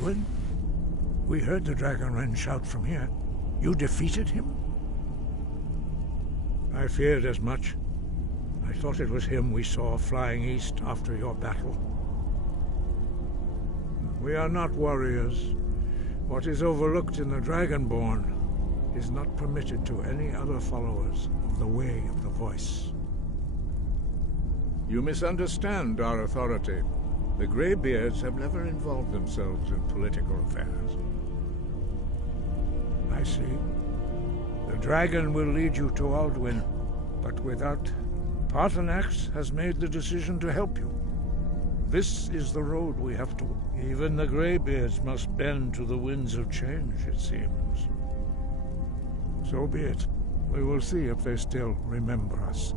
Eastwind? We heard the Dragonren shout from here. You defeated him? I feared as much. I thought it was him we saw flying east after your battle. We are not warriors. What is overlooked in the Dragonborn is not permitted to any other followers of the Way of the Voice. You misunderstand our authority. The Greybeards have never involved themselves in political affairs. I see. The dragon will lead you to Alduin, but without... Paarthurnax has made the decision to help you. This is the road we have to... Even the Greybeards must bend to the winds of change, it seems. So be it. We will see if they still remember us.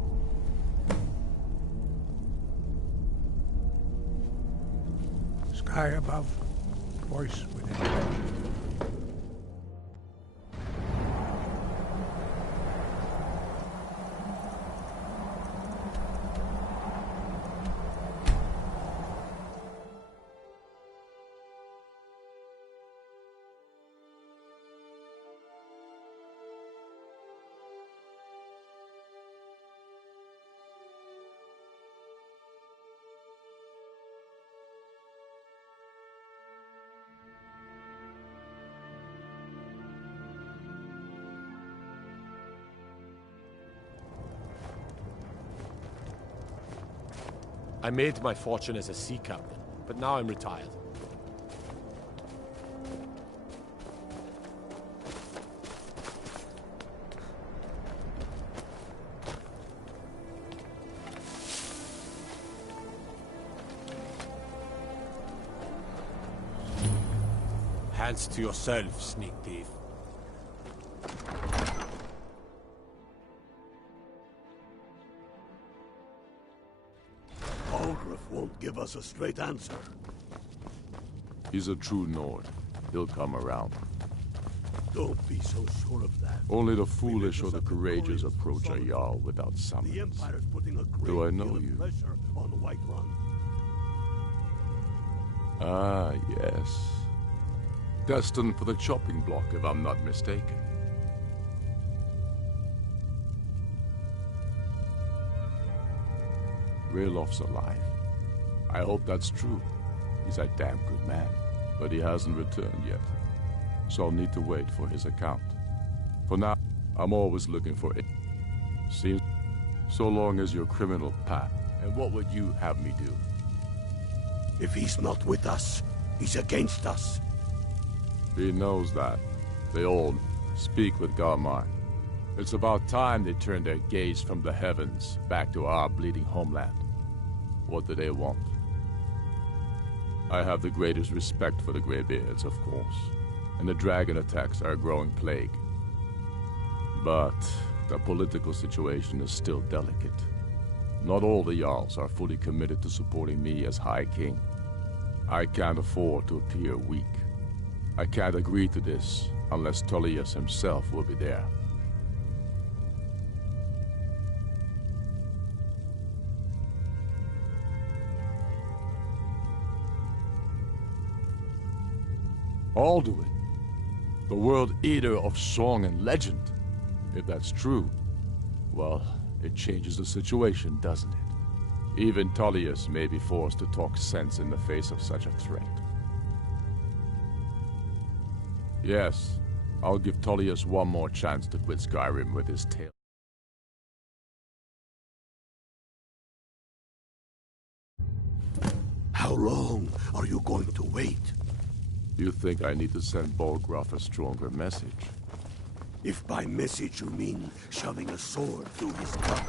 Sky above, voice within. I made my fortune as a sea captain, but now I'm retired. Hands to yourself, sneak thief. Won't give us a straight answer. He's a true Nord. He'll come around. Don't be so sure of that. Only the foolish or the courageous approach a Jarl without The summons. Empire's putting a great Do I know deal of you? pressure on the Whiterun. Ah, yes. Destined for the chopping block, if I'm not mistaken. Raylof's alive. I hope that's true. He's a damn good man, but he hasn't returned yet. So I'll need to wait for his account. For now, I'm always looking for it. Seems so long as your criminal path. And what would you have me do? If he's not with us, he's against us. He knows that. They all speak with Garmar. It's about time they turn their gaze from the heavens back to our bleeding homeland. What do they want? I have the greatest respect for the Greybeards, of course, and the dragon attacks are a growing plague. But the political situation is still delicate. Not all the Jarls are fully committed to supporting me as High King. I can't afford to appear weak. I can't agree to this unless Tullius himself will be there. Alduin, the world eater of song and legend. If that's true, well, it changes the situation, doesn't it? Even Tullius may be forced to talk sense in the face of such a threat. Yes, I'll give Tullius one more chance to quit Skyrim with his tail. How long are you going to wait? You think I need to send Bolgraf a stronger message? If by message you mean shoving a sword through his gut.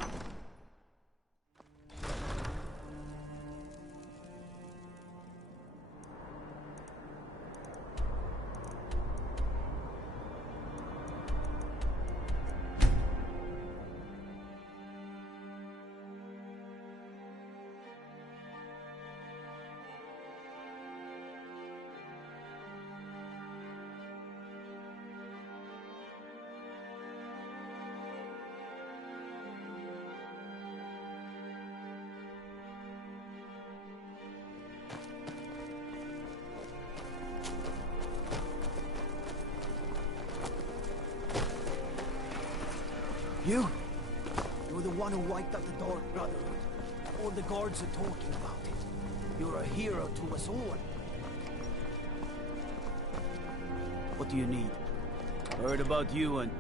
You? You're the one who wiped out the Dark Brotherhood. All the guards are talking about it. You're a hero to us all. What do you need? Heard about you and...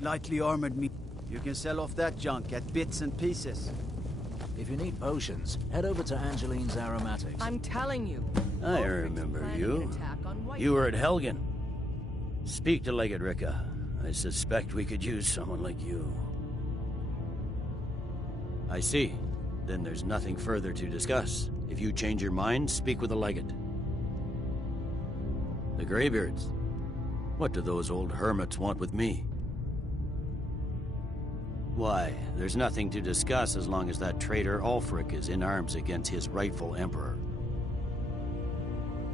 Lightly armored me. You can sell off that junk at bits and pieces. If you need potions, head over to Angeline's Aromatics. I'm telling you. I remember you. You were at Helgen. Speak to Legate Ricka. I suspect we could use someone like you. I see. Then there's nothing further to discuss. If you change your mind, speak with the Legate. The Greybeards. What do those old hermits want with me? Why, there's nothing to discuss as long as that traitor Ulfric is in arms against his rightful emperor.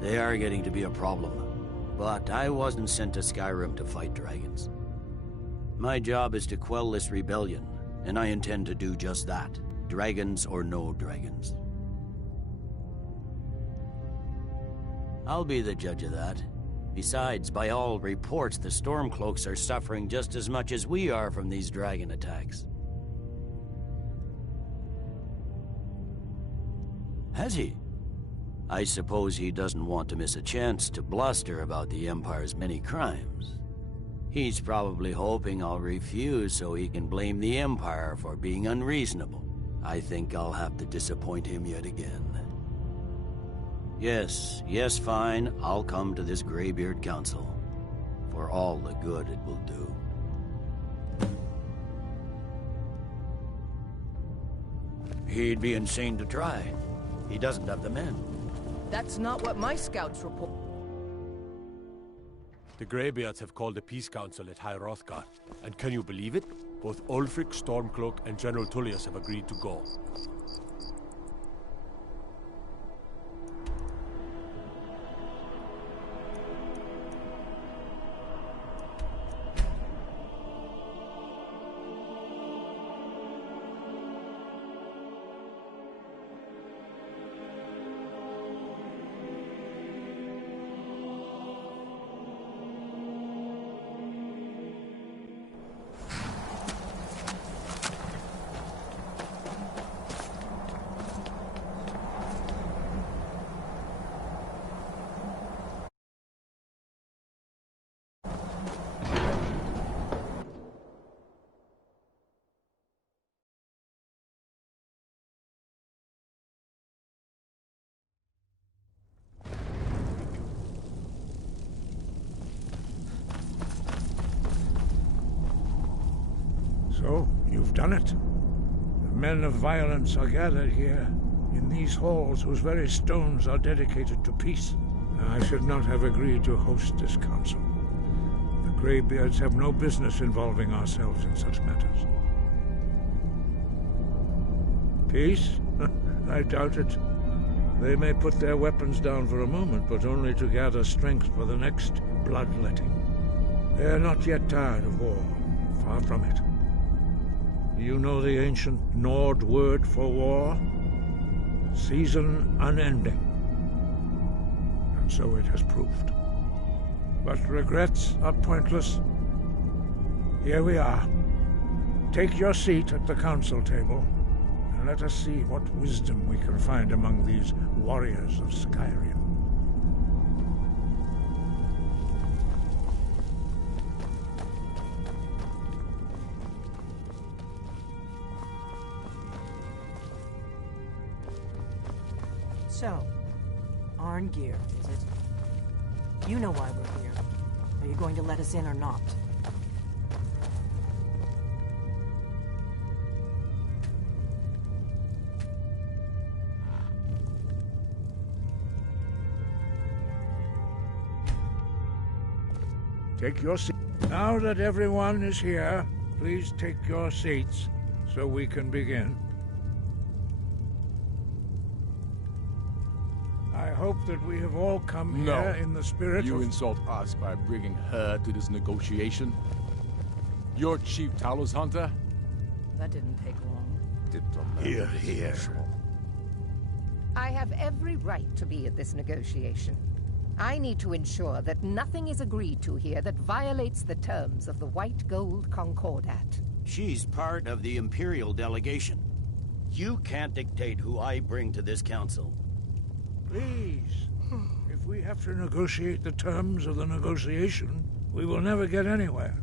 They are getting to be a problem, but I wasn't sent to Skyrim to fight dragons. My job is to quell this rebellion, and I intend to do just that, dragons or no dragons. I'll be the judge of that. Besides, by all reports, the Stormcloaks are suffering just as much as we are from these dragon attacks. Has he? I suppose he doesn't want to miss a chance to bluster about the Empire's many crimes. He's probably hoping I'll refuse so he can blame the Empire for being unreasonable. I think I'll have to disappoint him yet again. Yes, fine. I'll come to this Greybeard Council. For all the good it will do. He'd be insane to try. He doesn't have the men. That's not what my scouts report. The Greybeards have called a peace council at High Hrothgar, and can you believe it? Both Ulfric, Stormcloak, and General Tullius have agreed to go. So, you've done it. The men of violence are gathered here, in these halls whose very stones are dedicated to peace. I should not have agreed to host this council. The Greybeards have no business involving ourselves in such matters. Peace? I doubt it. They may put their weapons down for a moment, but only to gather strength for the next bloodletting. They are not yet tired of war. Far from it. Do you know the ancient Nord word for war? Season unending. And so it has proved. But regrets are pointless. Here we are. Take your seat at the council table, and let us see what wisdom we can find among these warriors of Skyrim. So, Arngeir, is it? You know why we're here. Are you going to let us in or not? Take your seat. Now that everyone is here, please take your seats so we can begin. I hope that we have all come here in the spirit You of... insult us by bringing her to this negotiation? You're Chief Talos Hunter? That didn't take long. Here, here. I have every right to be at this negotiation. I need to ensure that nothing is agreed to here that violates the terms of the White Gold Concordat. She's part of the Imperial delegation. You can't dictate who I bring to this council. Please. If we have to negotiate the terms of the negotiation, we will never get anywhere.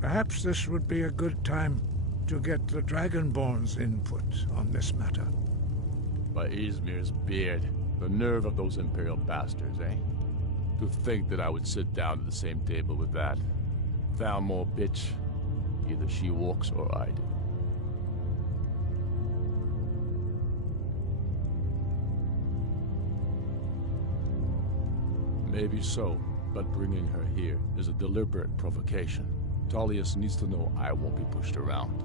Perhaps this would be a good time to get the Dragonborn's input on this matter. By Izmir's beard, the nerve of those Imperial bastards, eh? To think that I would sit down at the same table with that. Thalmor bitch. Either she walks or I do. Maybe so, but bringing her here is a deliberate provocation. Tullius needs to know I won't be pushed around.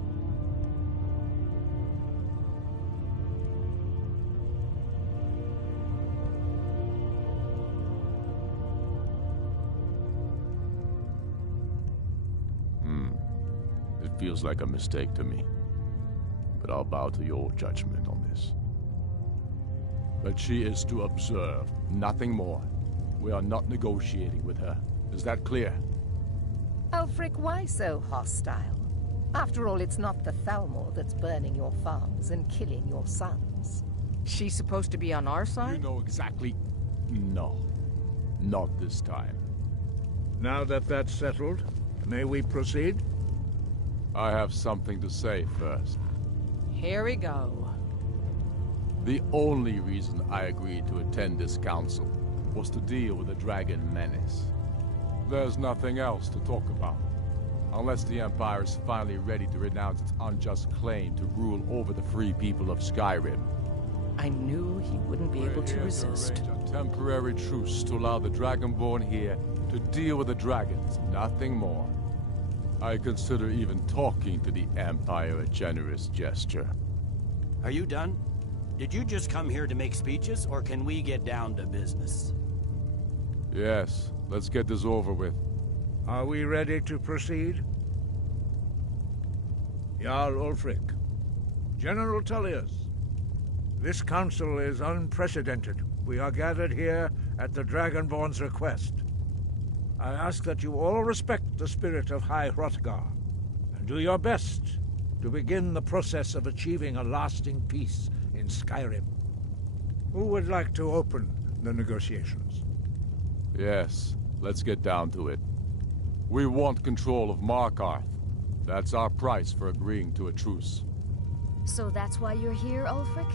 It feels like a mistake to me. But I'll bow to your judgment on this. But she is to observe, nothing more. We are not negotiating with her. Is that clear? Ulfric, why so hostile? After all, it's not the Thalmor that's burning your farms and killing your sons. She's supposed to be on our You side? know exactly... No. Not this time. Now that that's settled, may we proceed? I have something to say first. Here we go. The only reason I agreed to attend this council was to deal with the dragon menace. There's nothing else to talk about. Unless the Empire is finally ready to renounce its unjust claim to rule over the free people of Skyrim. I knew he wouldn't be able to We're here resist. arrange a temporary truce to allow the Dragonborn here to deal with the dragons, nothing more. I consider even talking to the Empire a generous gesture. Are you done? Did you just come here to make speeches, or can we get down to business? Yes, let's get this over with. Are we ready to proceed? Jarl Ulfric, General Tullius, this council is unprecedented. We are gathered here at the Dragonborn's request. I ask that you all respect the spirit of High Hrothgar, and do your best to begin the process of achieving a lasting peace in Skyrim. Who would like to open the negotiations? Yes, let's get down to it. We want control of Markarth. That's our price for agreeing to a truce. So that's why you're here, Ulfric?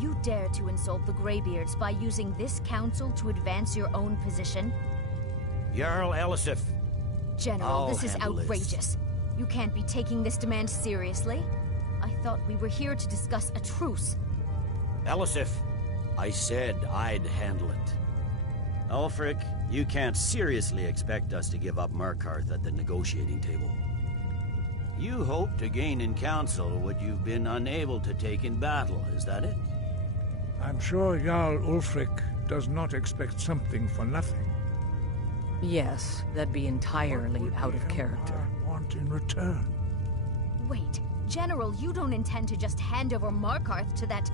You dare to insult the Greybeards by using this council to advance your own position? Jarl Elisif. General, I'll this is handle this. outrageous. You can't be taking this demand seriously. I thought we were here to discuss a truce. Elisif, I said I'd handle it. Ulfric, you can't seriously expect us to give up Markarth at the negotiating table. You hope to gain in council what you've been unable to take in battle, is that it? I'm sure Jarl Ulfric does not expect something for nothing. Yes, that'd be entirely What would out the of character. Empire want in return? Wait, General, you don't intend to just hand over Markarth to that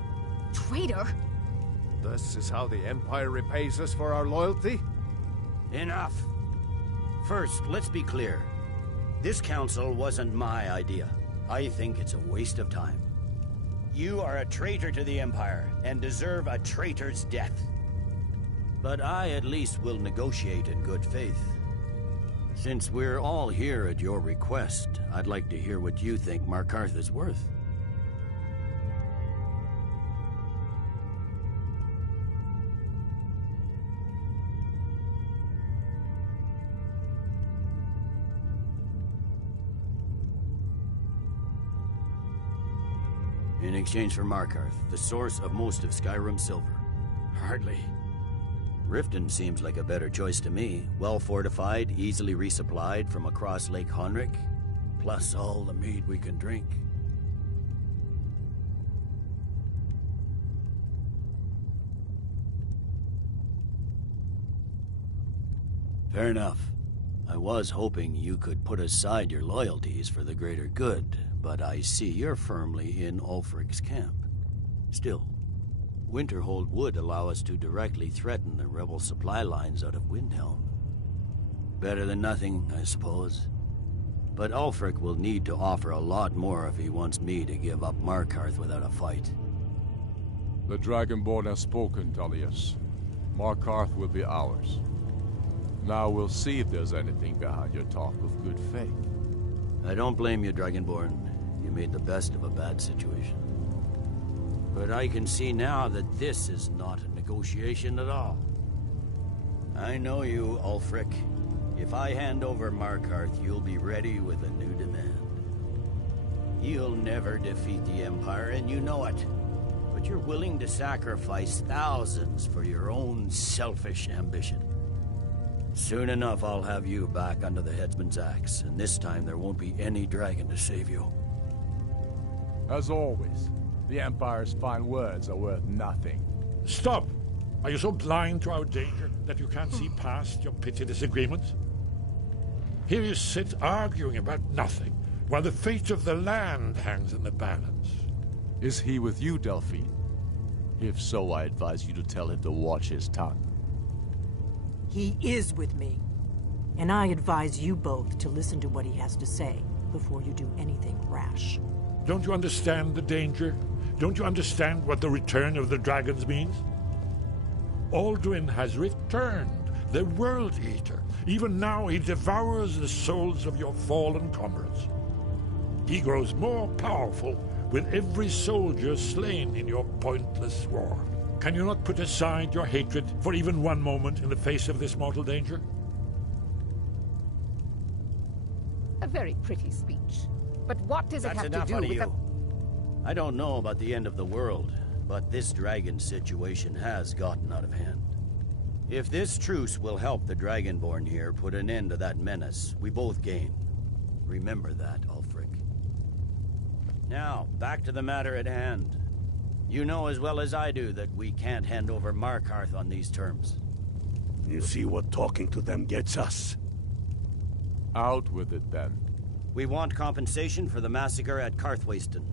traitor? This is how the Empire repays us for our loyalty? Enough. First, let's be clear. This council wasn't my idea. I think it's a waste of time. You are a traitor to the Empire, and deserve a traitor's death. But I at least will negotiate in good faith. Since we're all here at your request, I'd like to hear what you think Markarth is worth. In exchange for Markarth, the source of most of Skyrim's silver. Hardly. Riften seems like a better choice to me. Well fortified, easily resupplied from across Lake Honric, plus all the mead we can drink. Fair enough. I was hoping you could put aside your loyalties for the greater good, but I see you're firmly in Ulfric's camp. Still, Winterhold would allow us to directly threaten the rebel supply lines out of Windhelm. Better than nothing, I suppose. But Ulfric will need to offer a lot more if he wants me to give up Markarth without a fight. The Dragonborn has spoken, Tullius. Markarth will be ours. Now we'll see if there's anything behind your talk of good faith. I don't blame you, Dragonborn. You made the best of a bad situation. But I can see now that this is not a negotiation at all. I know you, Ulfric. If I hand over Markarth, you'll be ready with a new demand. You'll never defeat the Empire, and you know it. But you're willing to sacrifice thousands for your own selfish ambition. Soon enough, I'll have you back under the headsman's axe, and this time there won't be any dragon to save you. As always, the Empire's fine words are worth nothing. Stop! Are you so blind to our danger that you can't see past your petty disagreements? Here you sit arguing about nothing, while the fate of the land hangs in the balance. Is he with you, Delphine? If so, I advise you to tell him to watch his tongue. He is with me. And I advise you both to listen to what he has to say before you do anything rash. Don't you understand the danger? Don't you understand what the return of the dragons means? Alduin has returned, the World Eater. Even now he devours the souls of your fallen comrades. He grows more powerful with every soldier slain in your pointless war. Can you not put aside your hatred for even one moment in the face of this mortal danger? A very pretty speech. But what does it have to do with you. I don't know about the end of the world, but this dragon situation has gotten out of hand. If this truce will help the Dragonborn here put an end to that menace, we both gain. Remember that, Ulfric. Now, back to the matter at hand. You know as well as I do that we can't hand over Markarth on these terms. You see what talking to them gets us? Out with it, then. We want compensation for the massacre at Karthwasten.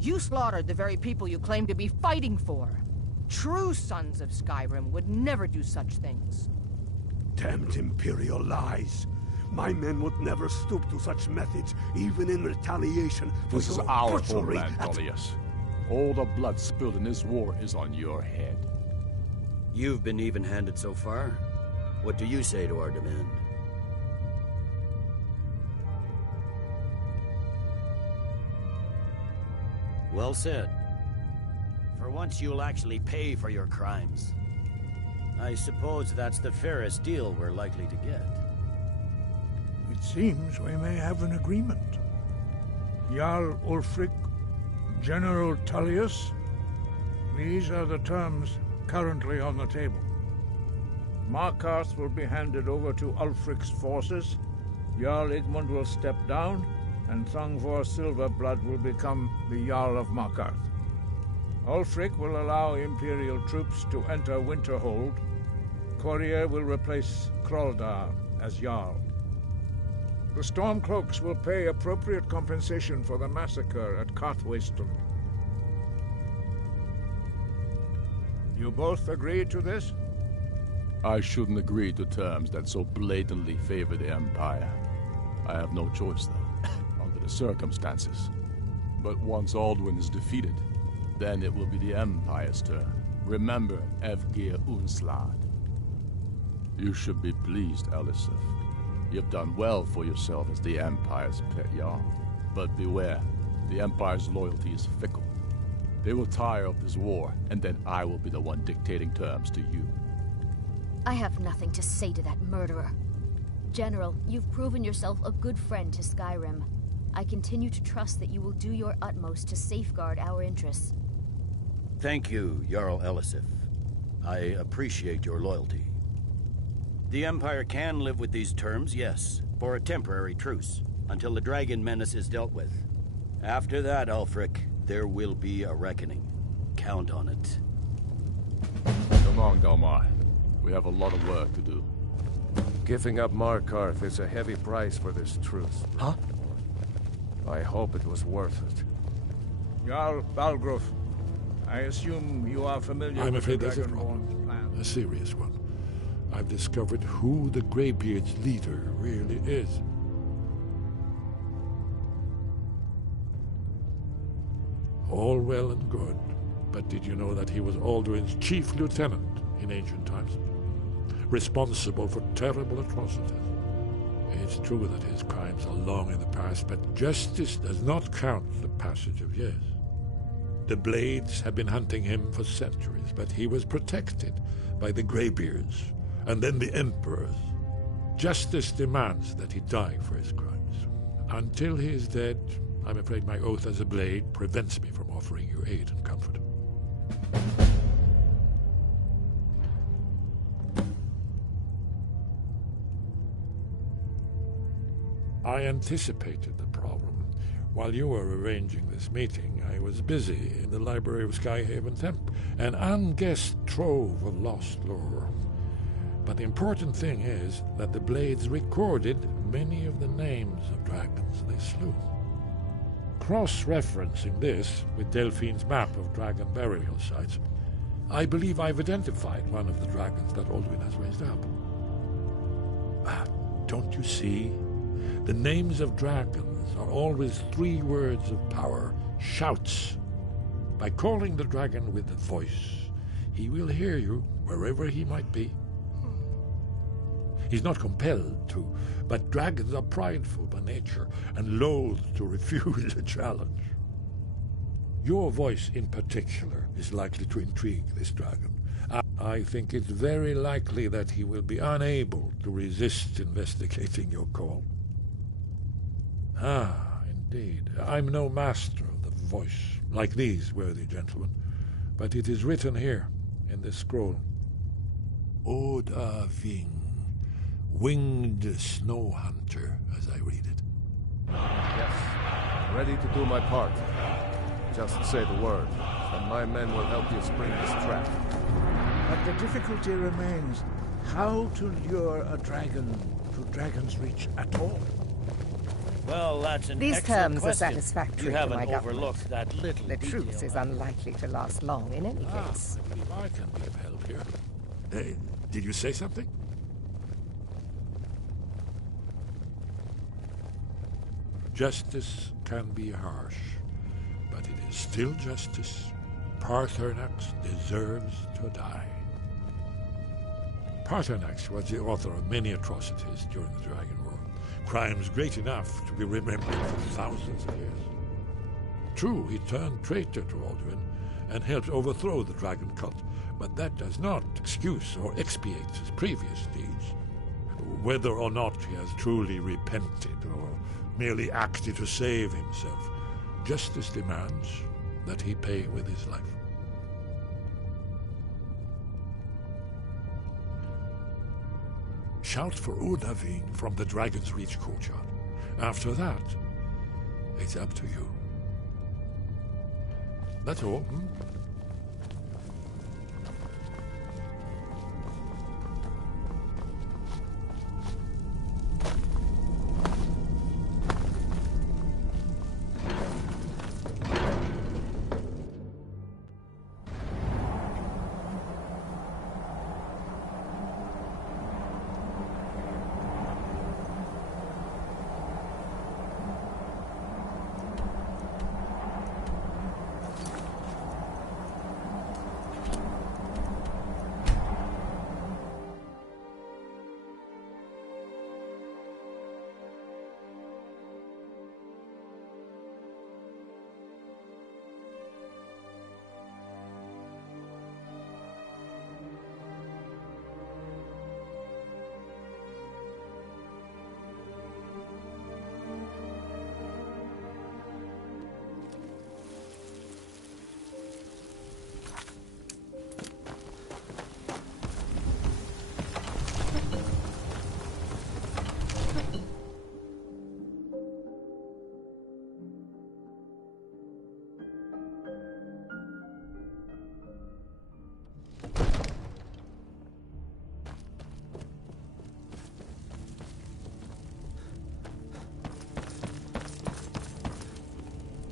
You slaughtered the very people you claim to be fighting for. True sons of Skyrim would never do such things. Damned Imperial lies. My men would never stoop to such methods, even in retaliation for This is your our butchery homeland, at- Tullius. All the blood spilled in this war is on your head. You've been even-handed so far. What do you say to our demand? Well said. For once you'll actually pay for your crimes. I suppose that's the fairest deal we're likely to get. It seems we may have an agreement. Jarl Ulfric, General Tullius, these are the terms currently on the table. Markarth will be handed over to Ulfric's forces, Jarl Igmund will step down, and Thungvor Silverblood will become the Jarl of Markarth. Ulfric will allow Imperial troops to enter Winterhold. Courier will replace Kroldar as Jarl. The Stormcloaks will pay appropriate compensation for the massacre at Karthwasten. You both agree to this? I shouldn't agree to terms that so blatantly favor the Empire. I have no choice, though, under the circumstances. But once Alduin is defeated, then it will be the Empire's turn. Remember Evgir Unslad. You should be pleased, Elisif. You've done well for yourself as the Empire's pet Jarl. But beware, the Empire's loyalty is fickle. They will tire of this war, and then I will be the one dictating terms to you. I have nothing to say to that murderer. General, you've proven yourself a good friend to Skyrim. I continue to trust that you will do your utmost to safeguard our interests. Thank you, Jarl Elisif. I appreciate your loyalty. The Empire can live with these terms, yes, for a temporary truce, until the dragon menace is dealt with. After that, Ulfric, there will be a reckoning. Count on it. Come on, Galmar. We have a lot of work to do. Giving up Markarth is a heavy price for this truce. Huh? I hope it was worth it. Jarl Balgruf, I assume you are familiar I'm with afraid the there's a Dragonborn's problem. plan. A serious one. I've discovered who the Greybeard's leader really is. All well and good, but did you know that he was Alduin's chief lieutenant in ancient times? Responsible for terrible atrocities. It's true that his crimes are long in the past, but justice does not count the passage of years. The Blades have been hunting him for centuries, but he was protected by the Greybeards, and then the Emperors. Justice demands that he die for his crimes. Until he is dead, I'm afraid my oath as a Blade prevents me from offering you aid and comfort. I anticipated the problem. While you were arranging this meeting, I was busy in the library of Skyhaven Temple, an unguessed trove of lost lore. But the important thing is that the Blades recorded many of the names of dragons they slew. Cross-referencing this with Delphine's map of dragon burial sites, I believe I've identified one of the dragons that Alduin has raised up. Don't you see? The names of dragons are always 3 words of power, shouts. By calling the dragon with a voice, he will hear you wherever he might be. He's not compelled to, but dragons are prideful by nature and loath to refuse a challenge. Your voice in particular is likely to intrigue this dragon. I think it's very likely that he will be unable to resist investigating your call. Ah, indeed. I'm no master of the voice, like these worthy gentlemen, but it is written here, in this scroll. Oda Ving, winged snow hunter, as I read it. Yes, ready to do my part. Just say the word, and my men will help you spring this trap. But the difficulty remains how to lure a dragon to Dragon's Reach at all. Well, that's an These excellent terms question. are satisfactory You to haven't my government. overlooked that little The detail. truce is unlikely to last long in any case. I believe I can be of help here. Did you say something? Justice can be harsh, but it is still justice. Paarthurnax deserves to die. Paarthurnax was the author of many atrocities during the Dragon War, crimes great enough to be remembered for thousands of years. True, he turned traitor to Alduin and helped overthrow the Dragon Cult, but that does not excuse or expiate his previous deeds. Whether or not he has truly repented or merely acted to save himself, justice demands that he pay with his life. Shout for Udaving from the Dragon's Reach courtyard. After that, it's up to you. That's all,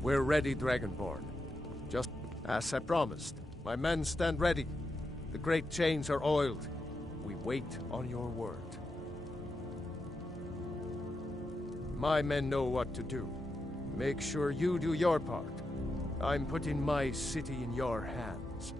We're ready, Dragonborn. As I promised, my men stand ready. The great chains are oiled. We wait on your word. My men know what to do. Make sure you do your part. I'm putting my city in your hands.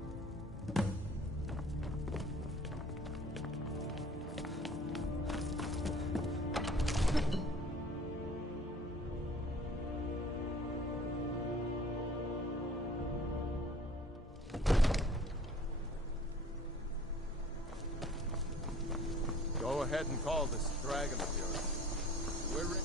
Go ahead and call this dragon of yours. We're ready.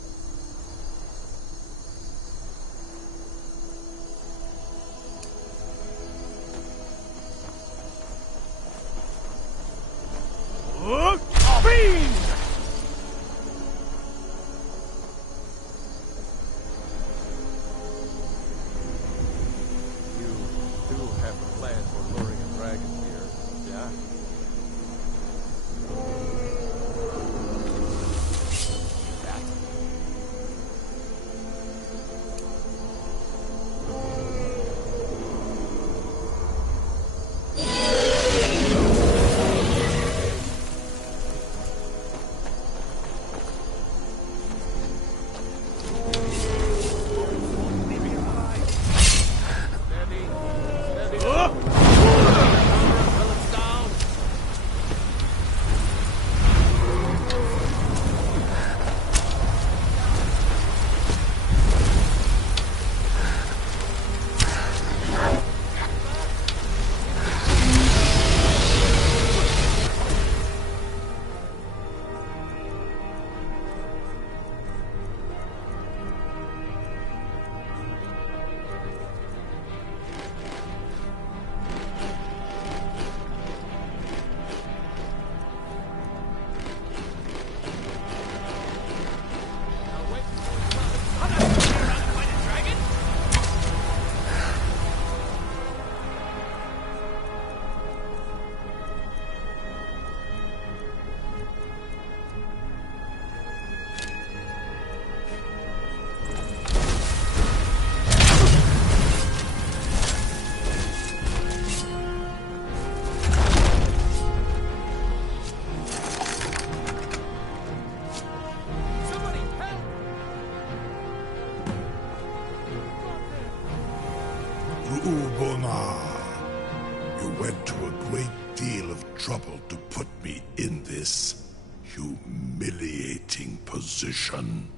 You went to a great deal of trouble to put me in this humiliating position.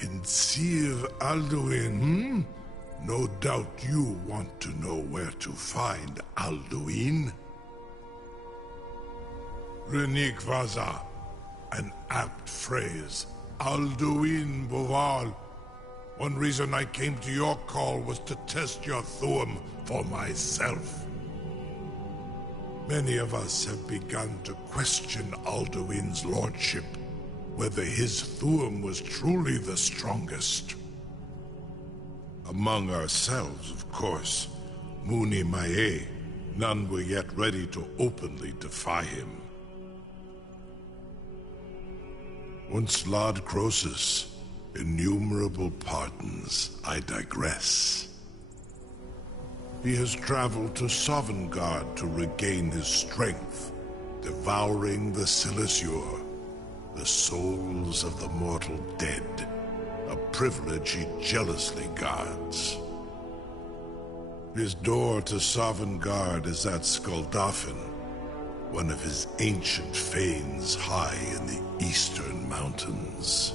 In Sir Alduin, No doubt you want to know where to find Alduin. Renik Vaza, an apt phrase. Alduin Boval. One reason I came to your call was to test your Thuum for myself. Many of us have begun to question Alduin's lordship, whether his Thuum was truly the strongest. Among ourselves, of course, Muni Mae, none were yet ready to openly defy him. Once Lord Croesus, innumerable pardons, I digress. He has traveled to Sovngarde to regain his strength, devouring the Silesure, the souls of the mortal dead, a privilege he jealously guards. His door to Sovngarde is at Skuldafn, one of his ancient fanes high in the eastern mountains.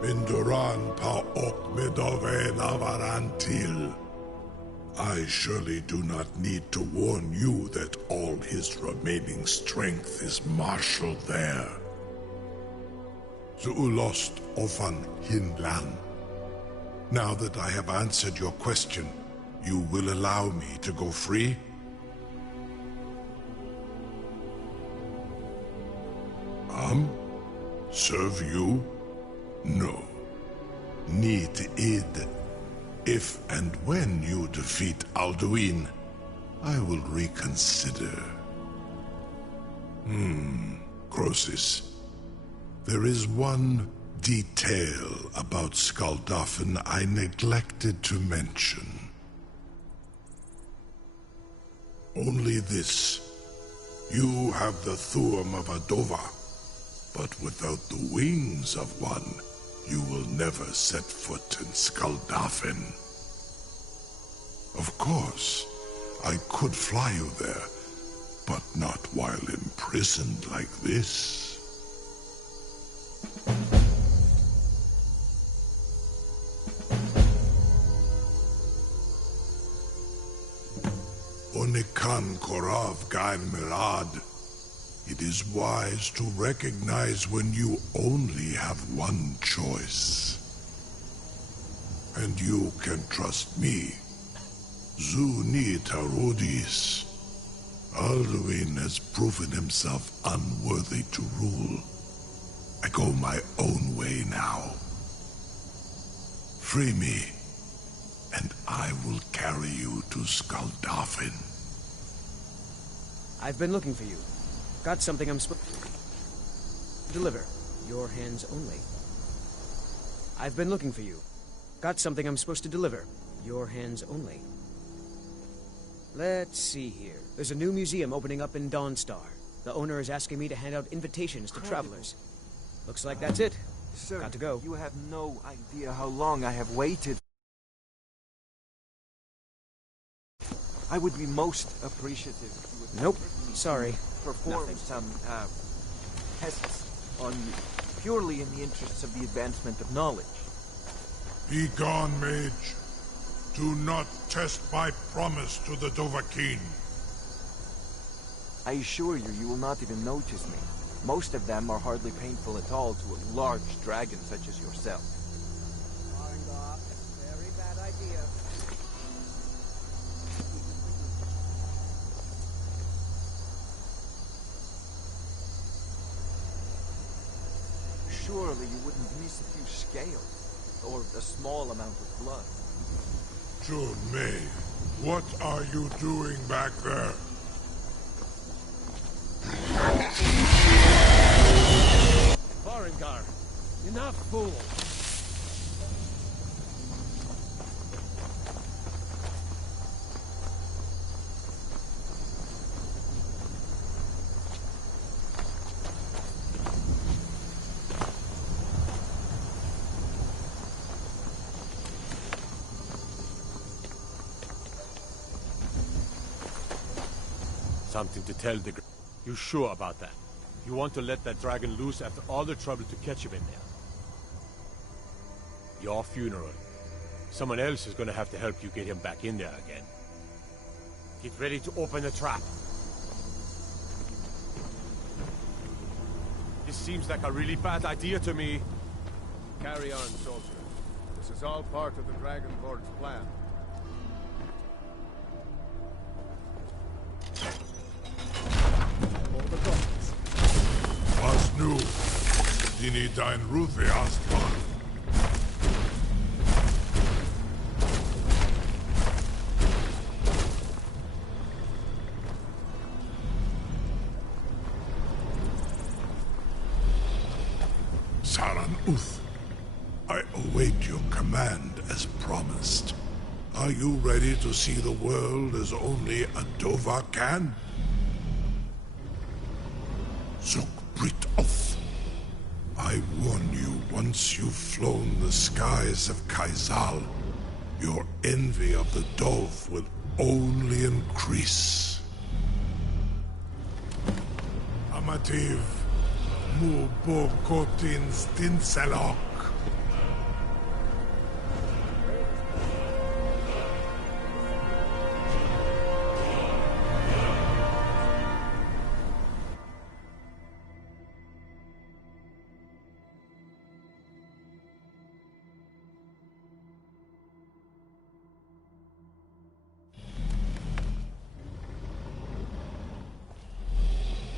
Minduran pa ok midove navarantil. I surely do not need to warn you that all his remaining strength is marshaled there. Zuulost ofan Hinlan. Now that I have answered your question, you will allow me to go free? Serve you? No. Need id. If and when you defeat Alduin, I will reconsider. Croesus, there is one detail about Skuldafn I neglected to mention. Only this. You have the Thuum of a Dova, but without the wings of one, you will never set foot in Skuldafn. Of course, I could fly you there, but not while imprisoned like this. Onikan Korav Gain Mirad. It is wise to recognize when you only have one choice. And you can trust me. Zuni Tarudis. Alduin has proven himself unworthy to rule. I go my own way now. Free me, and I will carry you to Skuldafn. I've been looking for you. Got something I'm supposed to deliver. Your hands only. I've been looking for you. Got something I'm supposed to deliver. Your hands only. Let's see here. There's a new museum opening up in Dawnstar. The owner is asking me to hand out invitations to travelers. Looks like that's it. Sir, got to go. You have no idea how long I have waited. I would be most appreciative if you would... Nope. Sorry. Perform Nothing. some, tests on you, purely in the interests of the advancement of knowledge. Be gone, mage. Do not test my promise to the Dovahkiin. I assure you, you will not even notice me. Most of them are hardly painful at all to a large dragon such as yourself. Very bad idea. Surely you wouldn't miss a few scales, or a small amount of blood. June May, what are you doing back there? Farengar, enough, fool! Something to tell the... You sure about that? You want to let that dragon loose after all the trouble to catch him in there? Your funeral. Someone else is gonna have to help you get him back in there again. Get ready to open the trap. This seems like a really bad idea to me. Carry on, soldier. This is all part of the Dragon Lord's plan. Was nu, dini dein Ruthi Astman. Saran Uth, I await your command as promised. Are you ready to see the world as only a Dova can? Zuk Brit Oth. I warn you, once you've flown the skies of Kaizal, your envy of the Dove will only increase. Amativ, mu bokotin stinselok.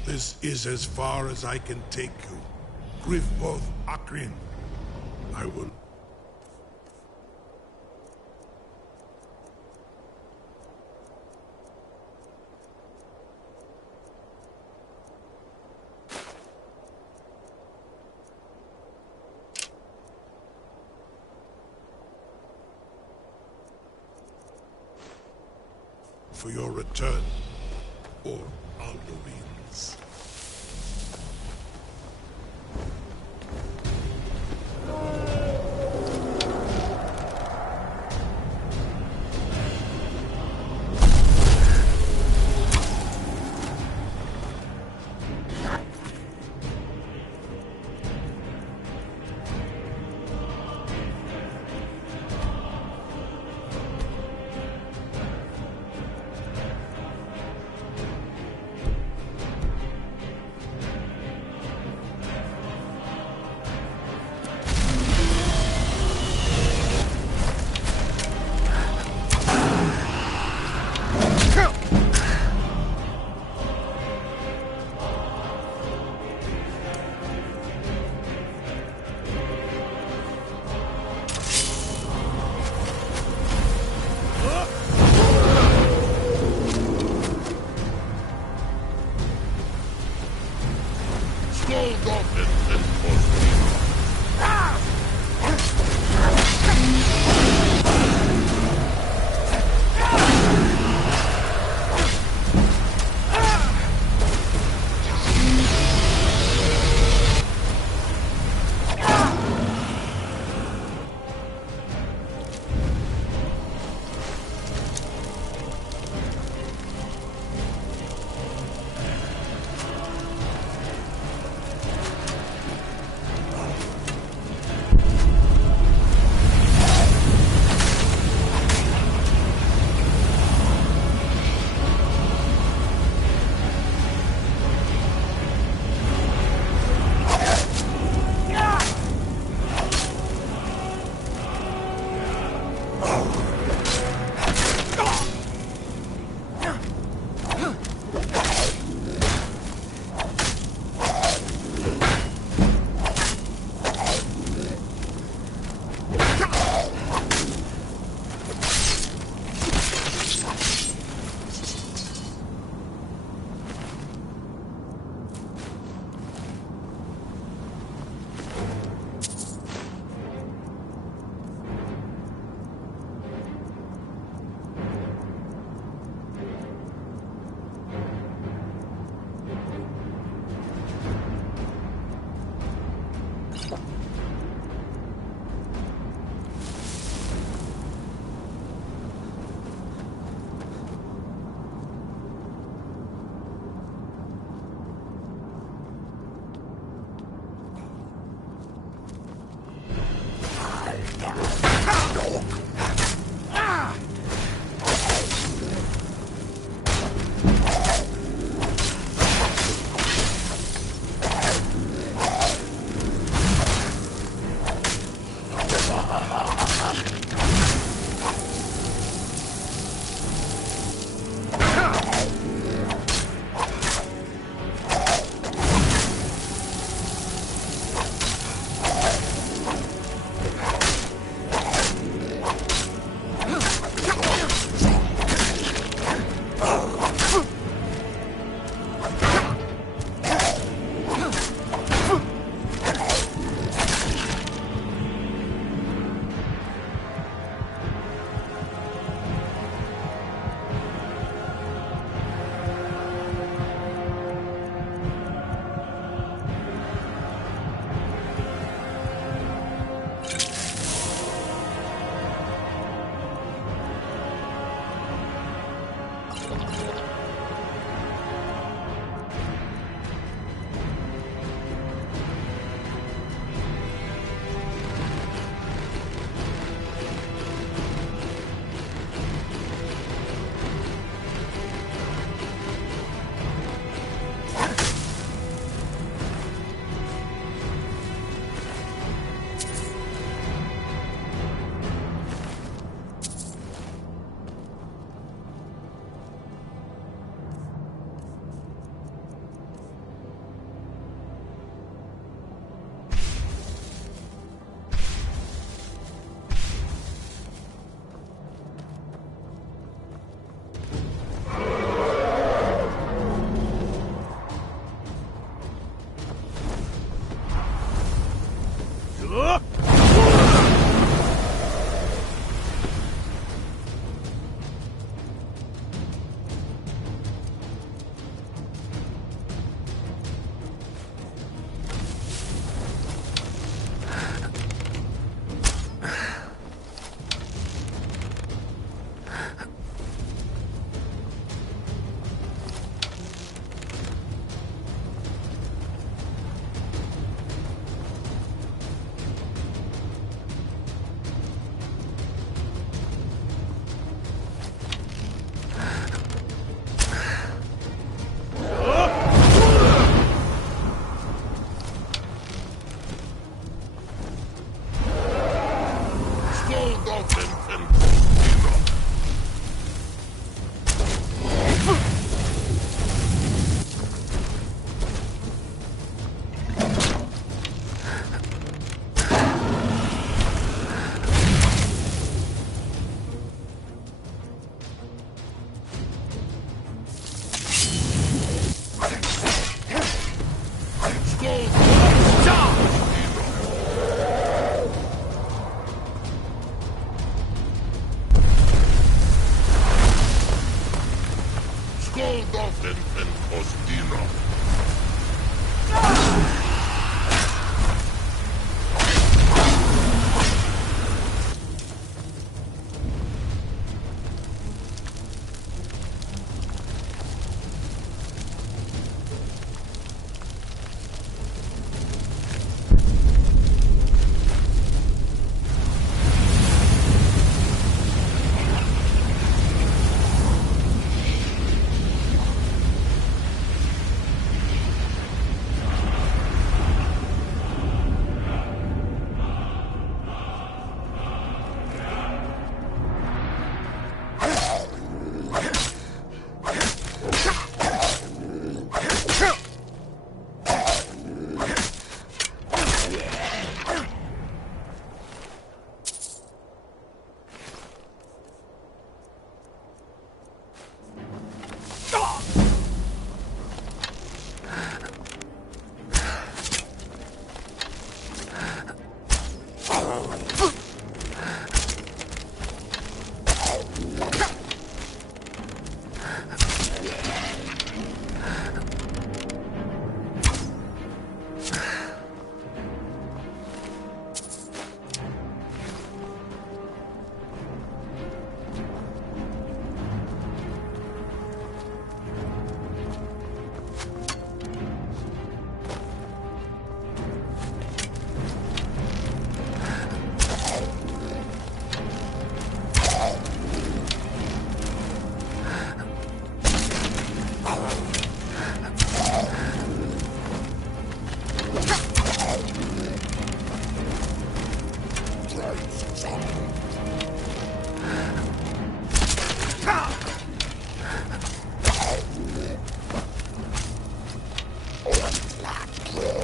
This is as far as I can take you. Grifboth Akrin. I will... for your return, or Alduin's.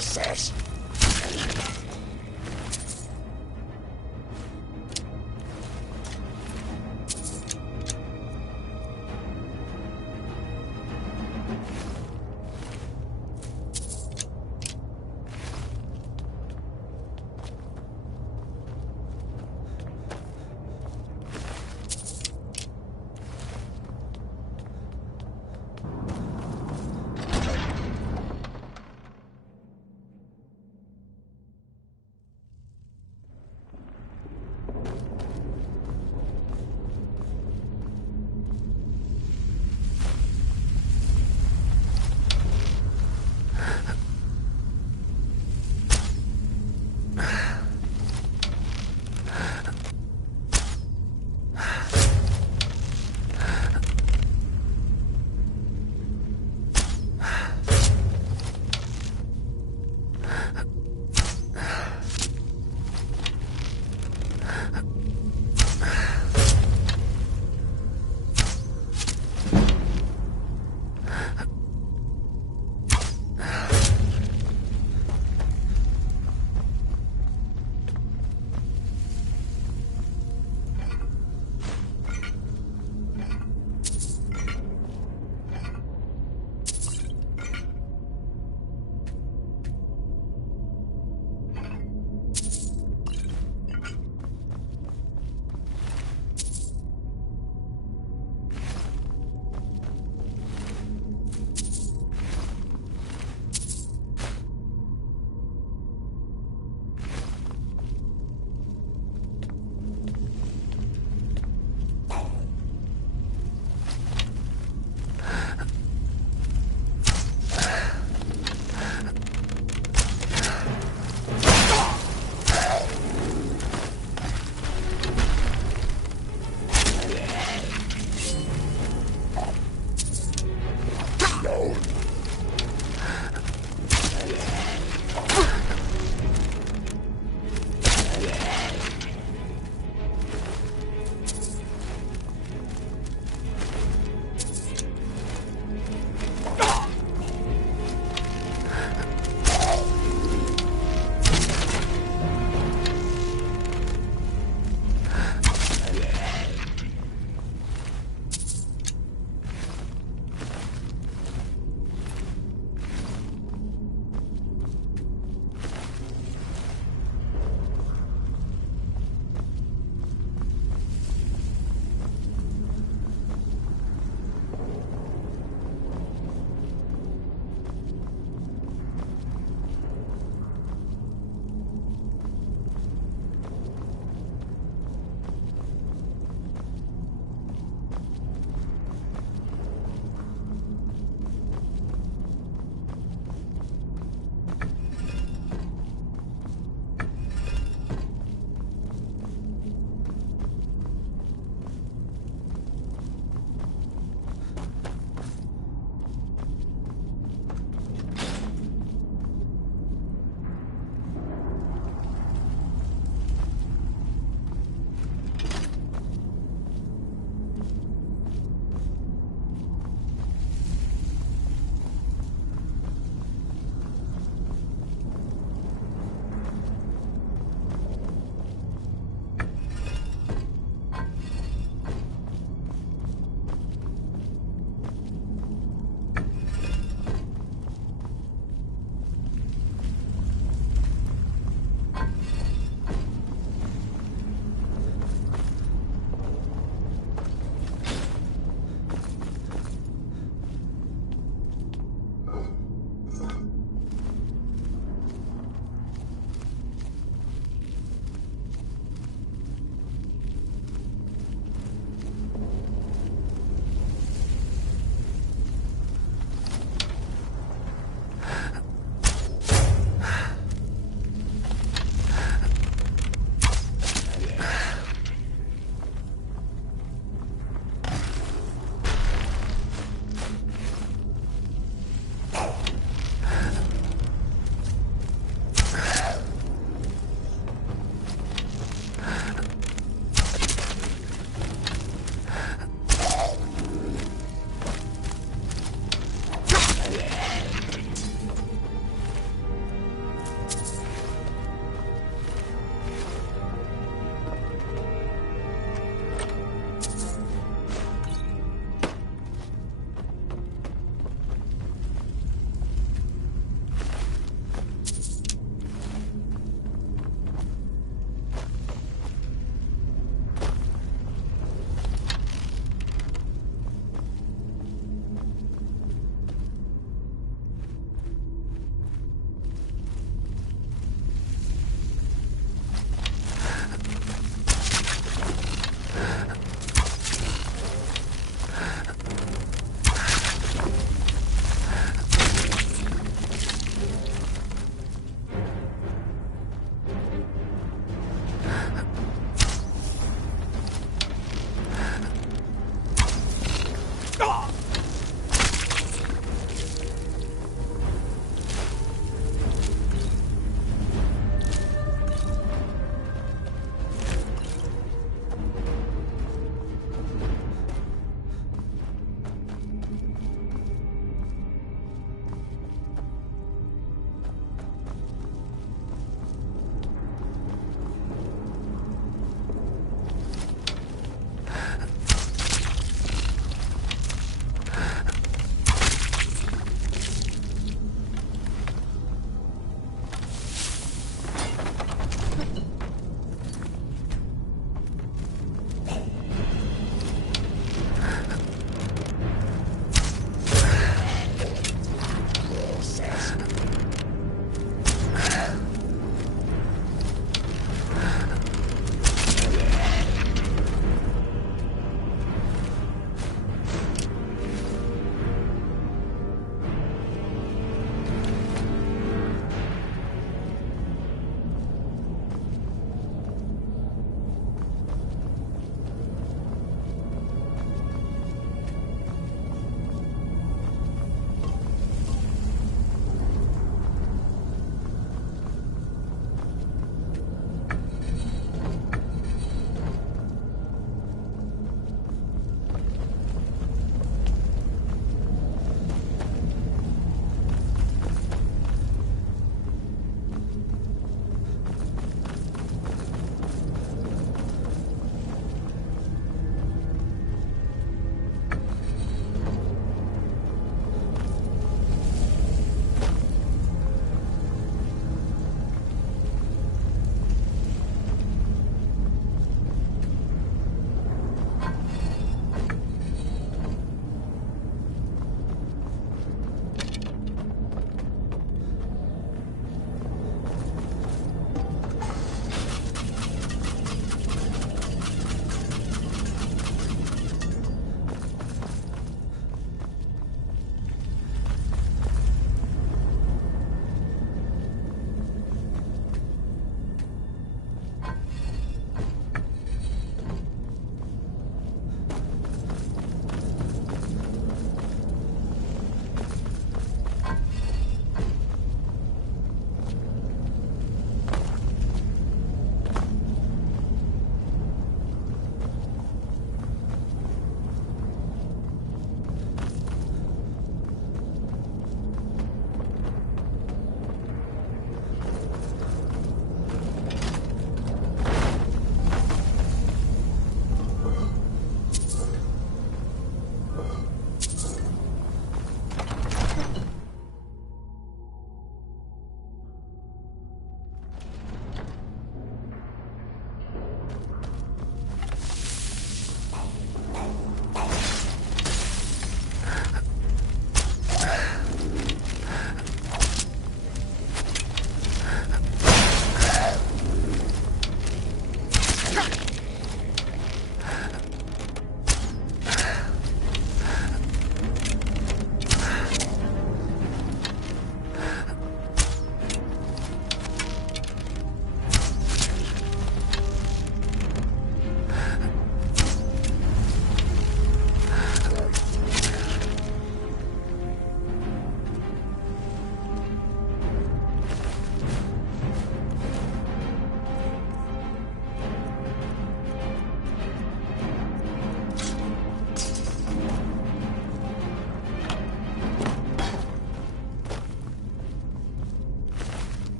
success.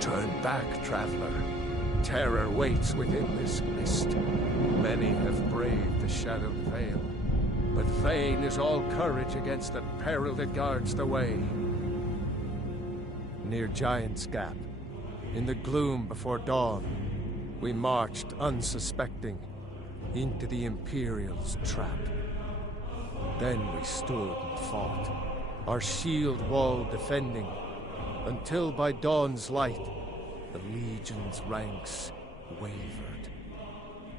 Turn back, traveler. Terror waits within this mist. Many have braved the shadowed vale, but vain is all courage against the peril that guards the way. Near Giant's Gap, in the gloom before dawn, we marched unsuspecting into the Imperial's trap. Then we stood and fought, our shield wall defending, until by dawn's light, the Legion's ranks wavered.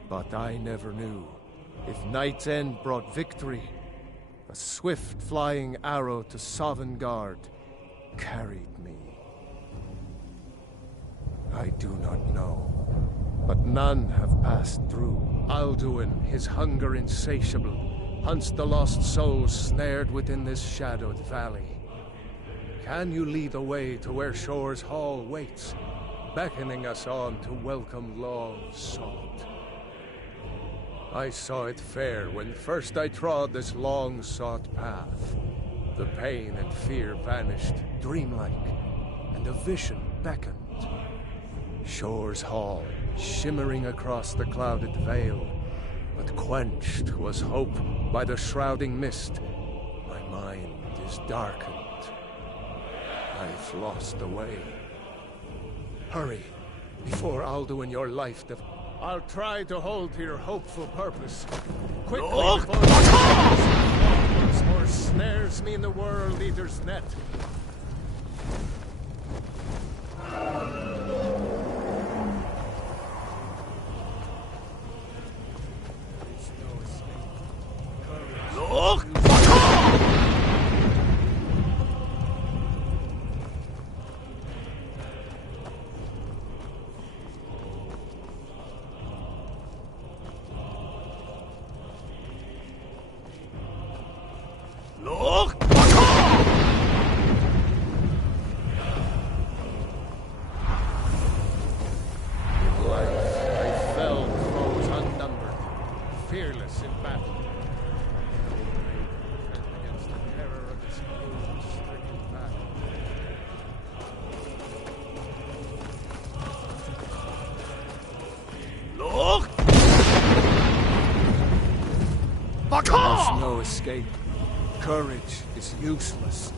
But I never knew if night's end brought victory, a swift flying arrow to Sovngarde carried me. I do not know, but none have passed through. Alduin, his hunger insatiable, hunts the lost souls snared within this shadowed valley. Can you lead the way to where Shore's Hall waits, beckoning us on to welcome long sought? I saw it fair when first I trod this long-sought path. The pain and fear vanished, dreamlike, and a vision beckoned. Shore's Hall, shimmering across the clouded vale, but quenched was hope by the shrouding mist. My mind is darkened. I've lost the way. Hurry, before Alduin your life I'll try to hold to your hopeful purpose. Quickly before once more snares me in the World Eater's net. There's no escape. Courage is useless.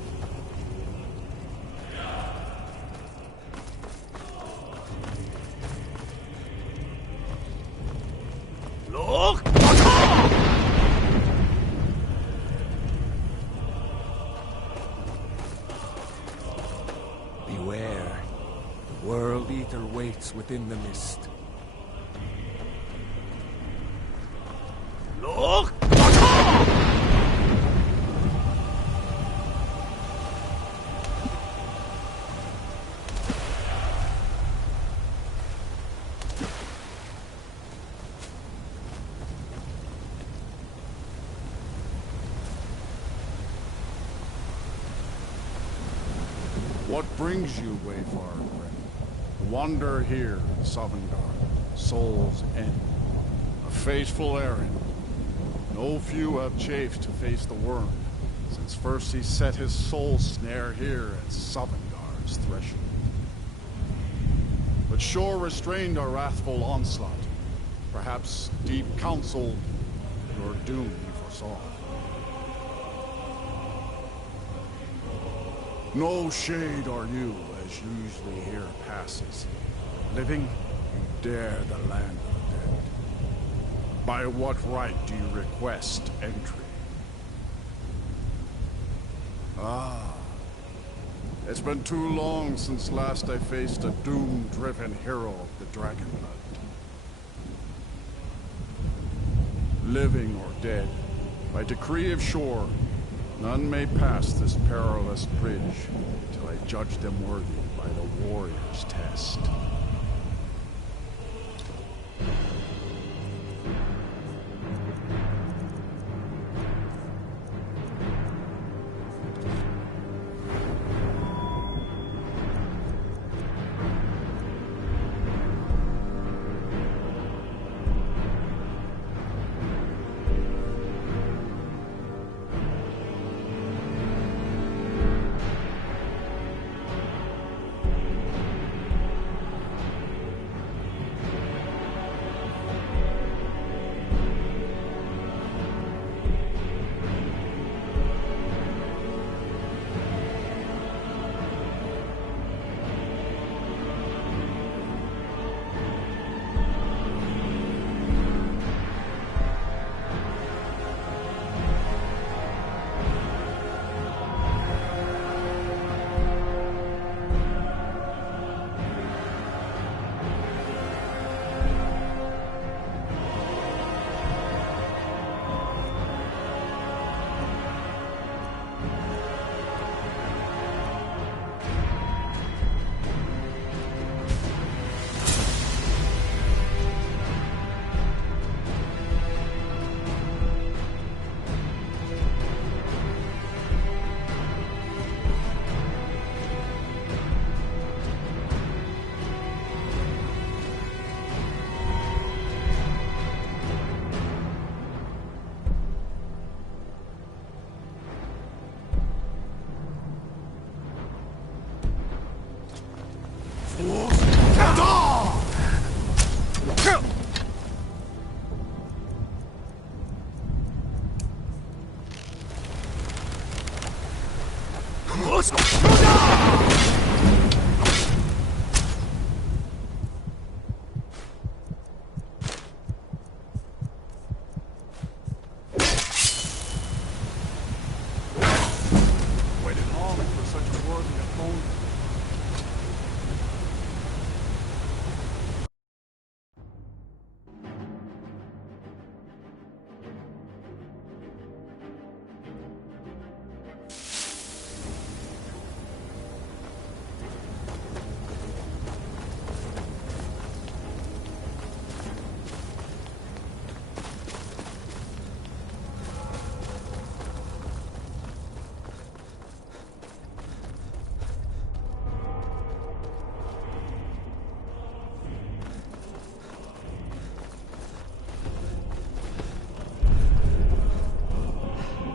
World Eater waits within the mist. Look! What brings you, wayfarer friend? To wander here in Sovngarde, Soul's End. A fateful errand. No few have chafed to face the worm, since first he set his soul snare here at Sovngarde's threshold. But sure restrained our wrathful onslaught. Perhaps deep counsel your doom he foresaw. No shade are you, as usually here passes. Living, you dare the land of the dead. By what right do you request entry? Ah, it's been too long since last I faced a doom-driven hero of the Dragonblood. Living or dead, by decree of shore, none may pass this perilous bridge till I judge them worthy by the warrior's test.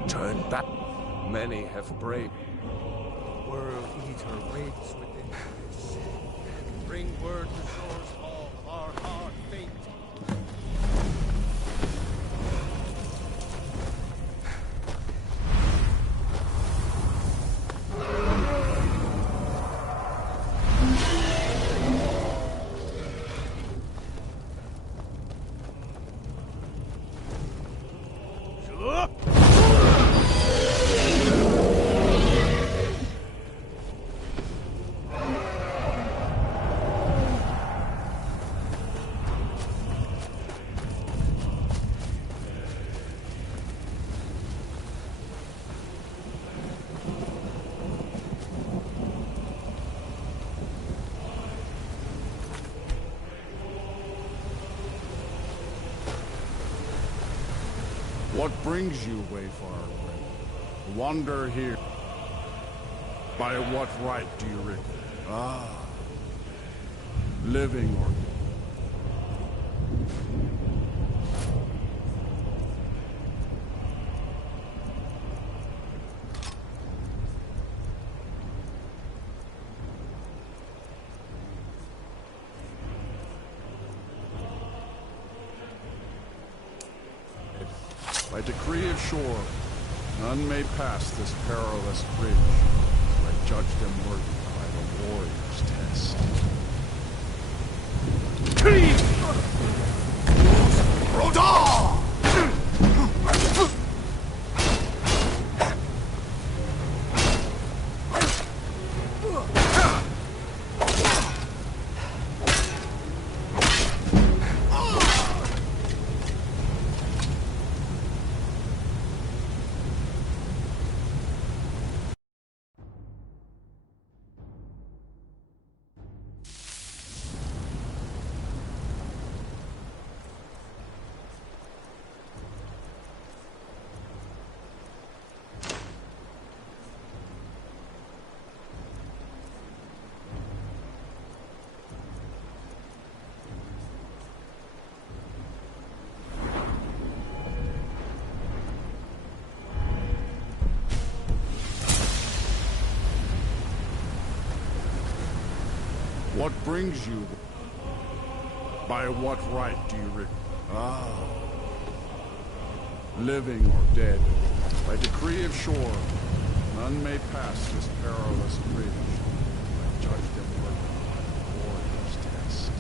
Turn back. Many have braved. World Eater waits within this. Bring word to shores all of our hard fate. What brings you, Wayfarer? Wander here. By what right do you reckon? Living or... By decree of shore, none may pass this perilous bridge, till I judge them worthy by the warrior's test. What brings you? By what right do you reckon? Living or dead, by decree of shore, none may pass this perilous bridge. I judge them worthy by the warrior's test.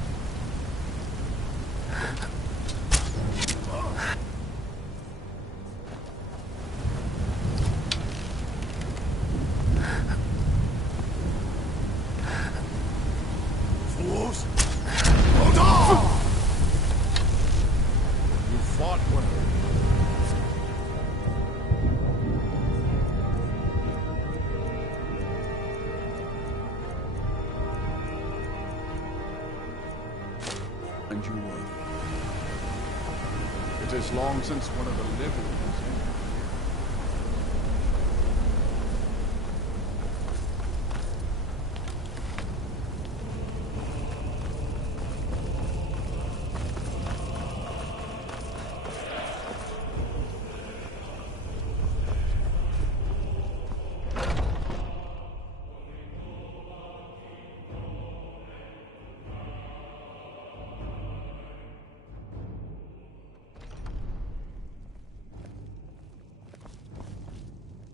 Fools! You fought well. And you were. It is long since one of the living was in.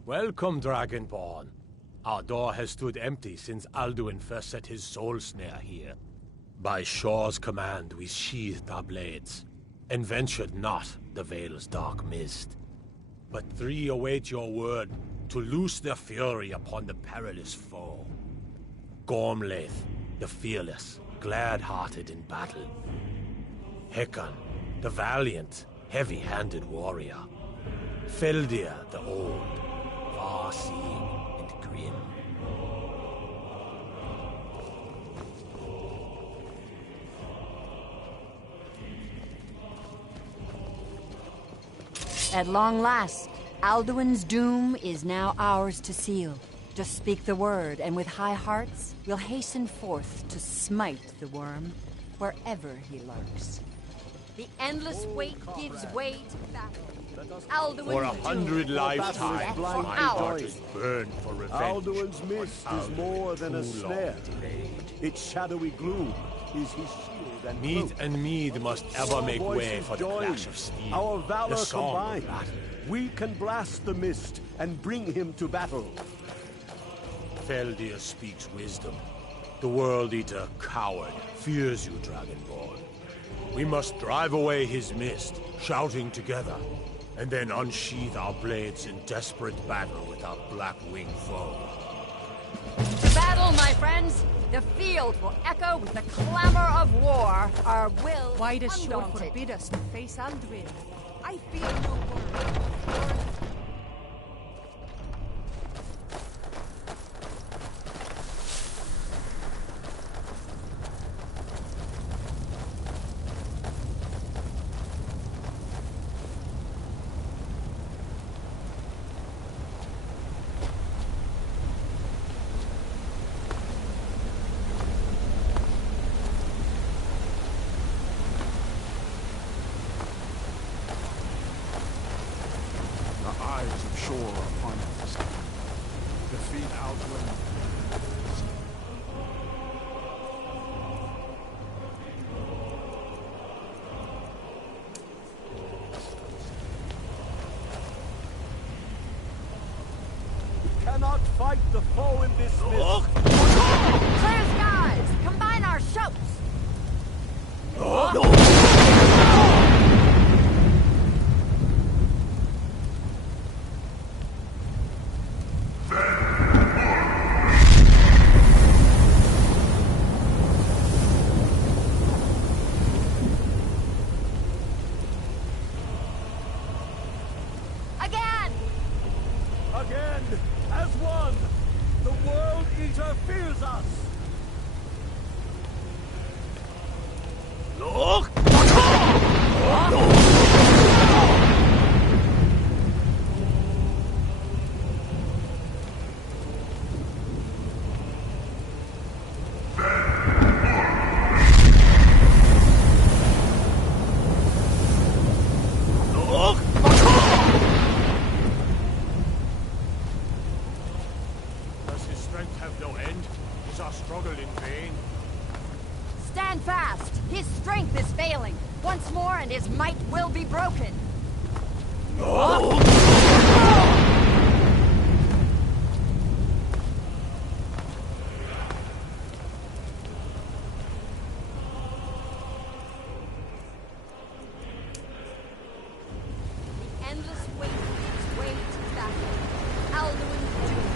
Welcome, Dragonborn. Our door has stood empty since Alduin first set his soul snare here. By Shor's command, we sheathed our blades, and ventured not the Vale's dark mist. But three await your word to loose their fury upon the perilous foe. Gormlaith, the fearless, glad-hearted in battle. Hekon, the valiant, heavy-handed warrior. Feldir, the old, far-seeing and grim. At long last, Alduin's doom is now ours to seal. Just speak the word, and with high hearts, we'll hasten forth to smite the worm wherever he lurks. The endless wait gives way to battle. Alduin's For 100 lifetimes, my heart is burned for revenge. Alduin's mist is more than a snare. Its shadowy gloom is his shield and Meat cloak. and mead must ever Our make way voices for the join. clash of steel. Our the valor song of combined. battle. We can blast the mist and bring him to battle. Feldir speaks wisdom. The World Eater, coward, fears you, Dragonborn. We must drive away his mist, shouting together, and then unsheath our blades in desperate battle with our black-winged foe. To battle, my friends! The field will echo with the clamor of war. Our will Why does Shor undaunted. forbid us to face Alduin? I fear no word. shore upon us. Defeat Alduin. Cannot fight the foe in this mist. Clear skies! Combine our shouts! Again, as one, the World Eater fears us. Look! Does his strength have no end? Is our struggle in vain? Stand fast! His strength is failing. Once more and his might will be broken. The endless weight gives way to battle. Alduin's doom.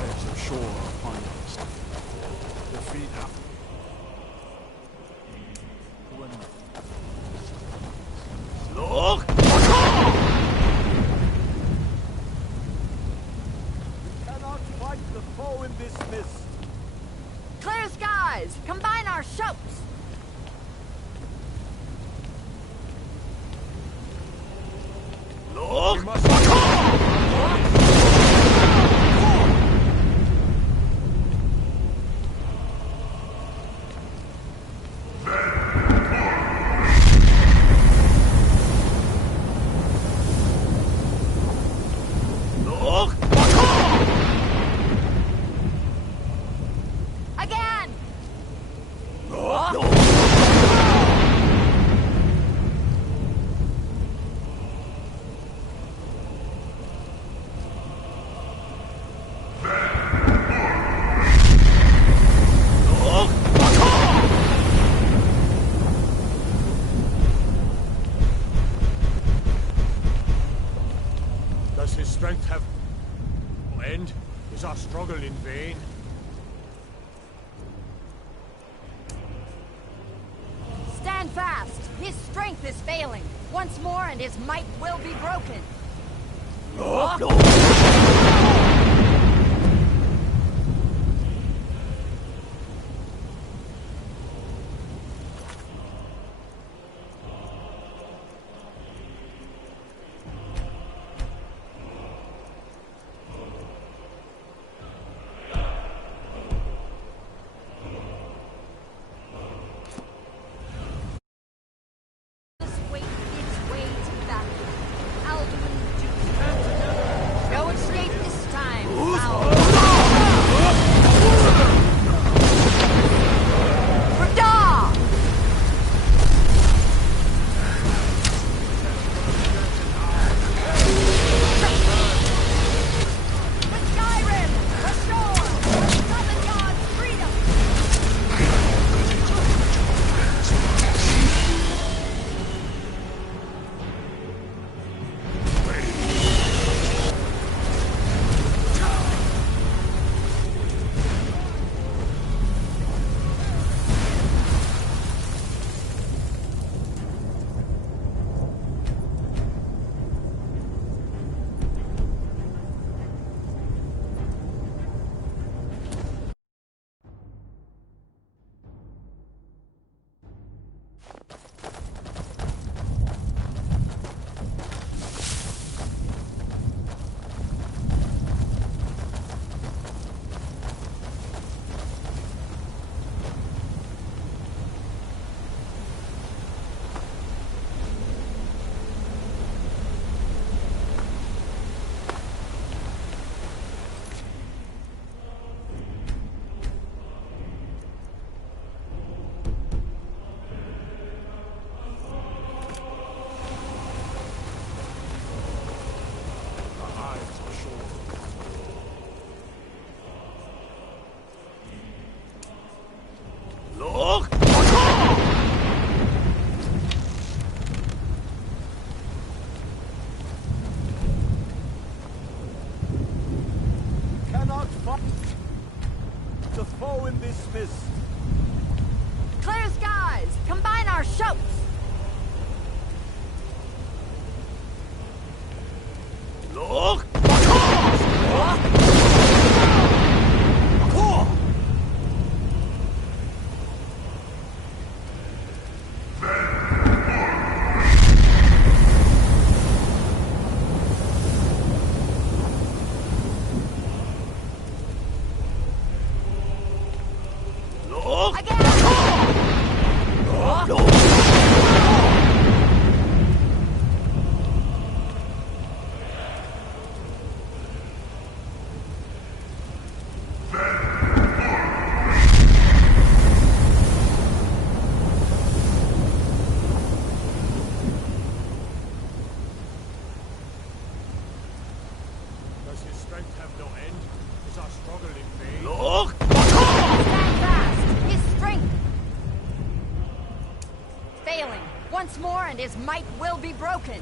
hides ashore are finest. Their feet out. Look! We cannot fight the foe in this mist. Clear skies! Combine our shouts! Look! Again! Does his strength have no end? Is our struggle in vain? Stand fast! His strength is failing. Once more and his might will be broken. Wait its way to battle. Alduin Duke. No escape this time. Rada! The Skyrim! Ashore! Southern God's freedom! Look! Cannot fight the foe in this mist. Clear skies! Combine our shouts! Look! Does his strength have no end? Is our struggle in vain? Look! Stand fast! His strength failing. Once more and his might will be broken.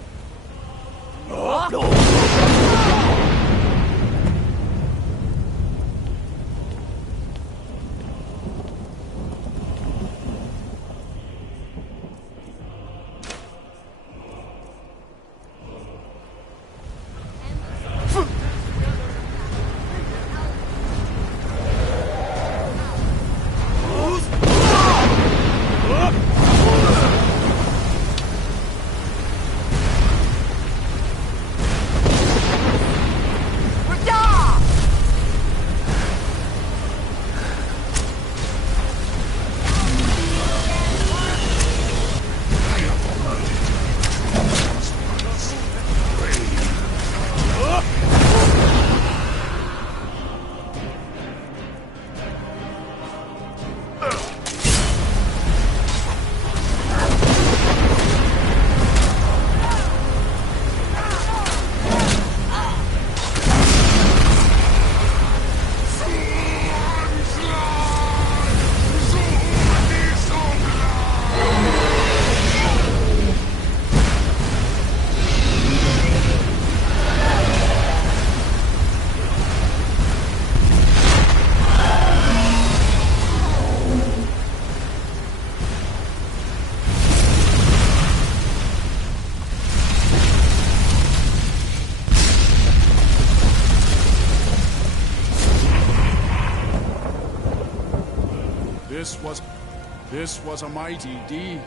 This was a mighty deed.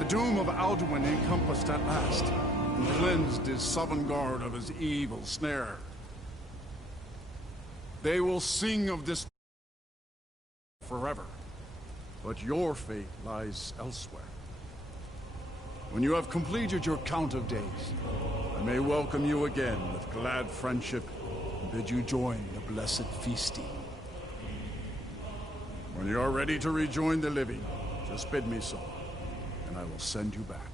The doom of Alduin encompassed at last, and cleansed his Sovngarde of his evil snare. They will sing of this forever, but your fate lies elsewhere. When you have completed your count of days, I may welcome you again with glad friendship and bid you join the blessed feasting. When you are ready to rejoin the living, just bid me so, and I will send you back.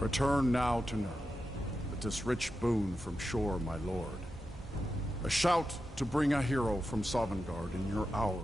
Return now to Nurn, with this rich boon from shore, my lord. A shout to bring a hero from Sovngarde in your hour.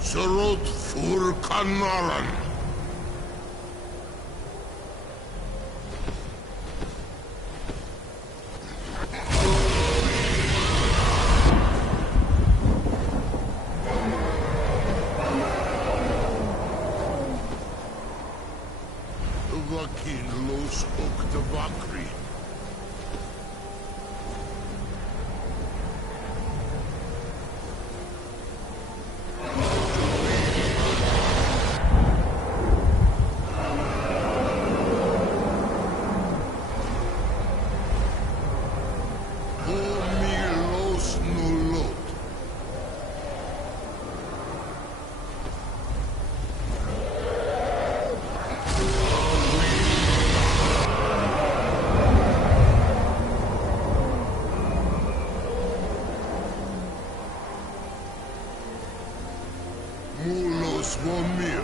Surut fur kanaran. Vakin los oktavakri. Mulos Vomir.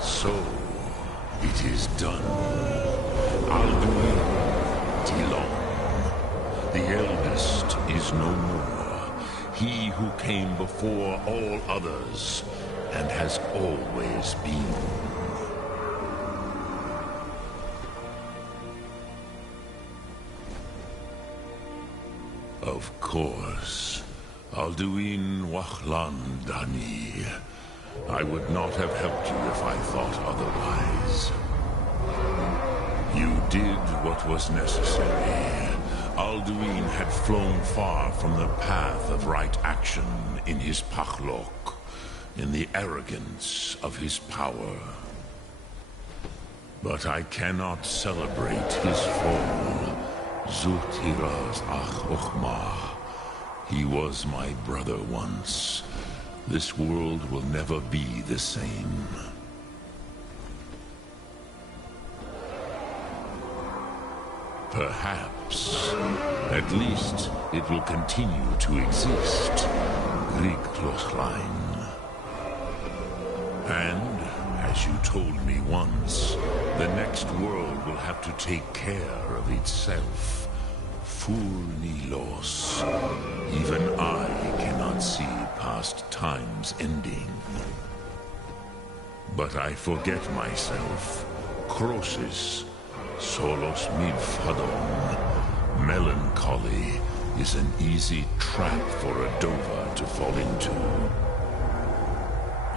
So, it is done. Alduin Tilon. The eldest is no more. He who came before all others, and has always been. Of course. Alduin Wachlan Dani. I would not have helped you if I thought otherwise. You did what was necessary. Alduin had flown far from the path of right action in his Pachlok, in the arrogance of his power. But I cannot celebrate his fall. Zutiraz Ach Ochmah. He was my brother once. This world will never be the same. Perhaps. At least, it will continue to exist. Grieg Klochlein. And, as you told me once, the next world will have to take care of itself. Furnilos. Even I cannot see past time's ending. But I forget myself. Crosis. Solos midfadon. Melancholy is an easy trap for a Dova to fall into.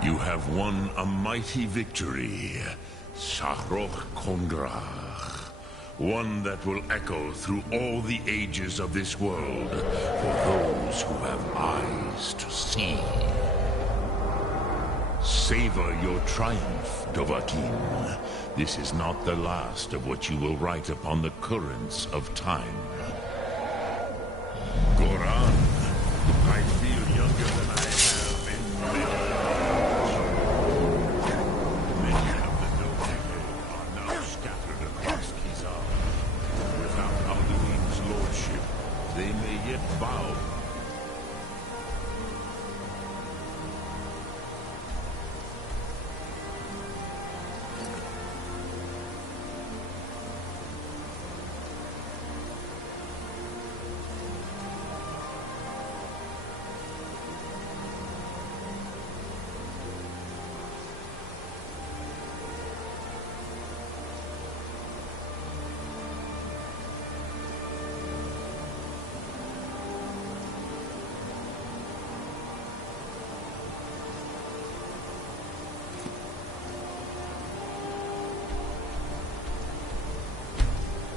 You have won a mighty victory. Shahroch Kongrach. One that will echo through all the ages of this world for those who have eyes to see. Savor your triumph, Dovahkiin. This is not the last of what you will write upon the currents of time. Goran, I feel younger than I have in many years. Many of the Doheke are now scattered across Kizar. Without Alduin's lordship, they may yet bow.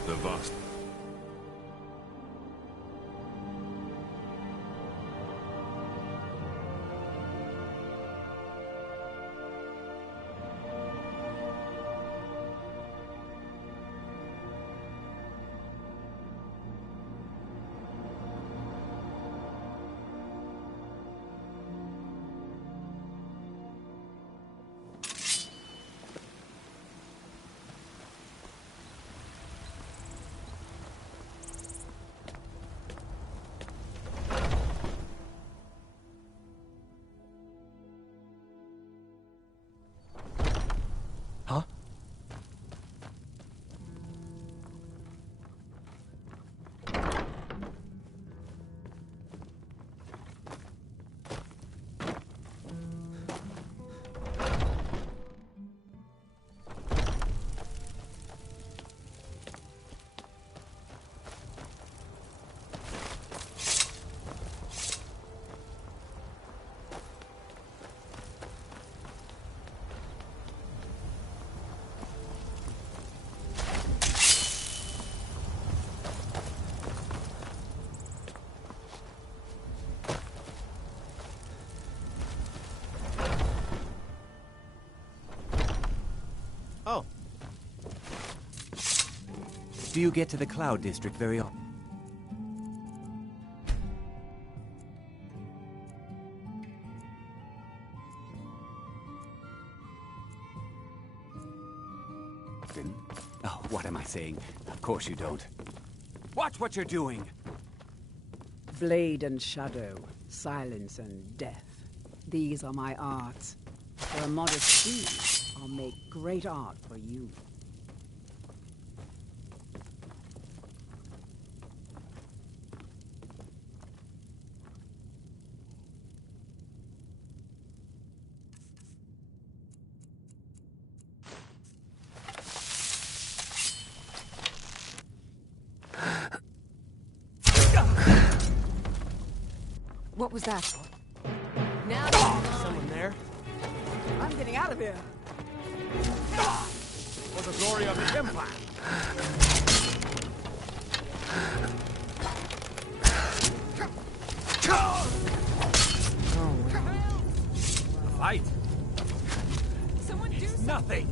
The vast. Huh? Oh. Do you get to the Cloud District very often? Oh, what am I saying? Of course you don't. Watch what you're doing! Blade and shadow, silence and death. These are my arts. For a modest fee, I'll make great art for you. What was that? Now someone there. I'm getting out of here. For the glory of the Empire. Fight! Someone do something! Nothing!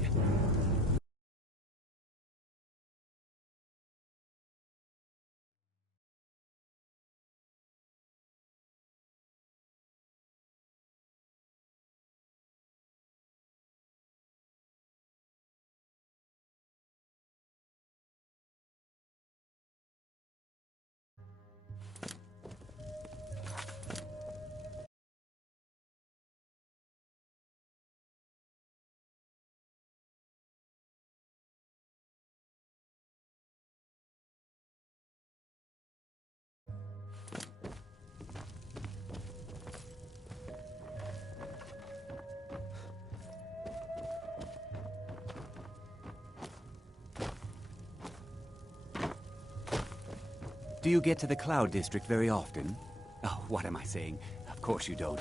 Do you get to the Cloud District very often? Oh, what am I saying? Of course you don't.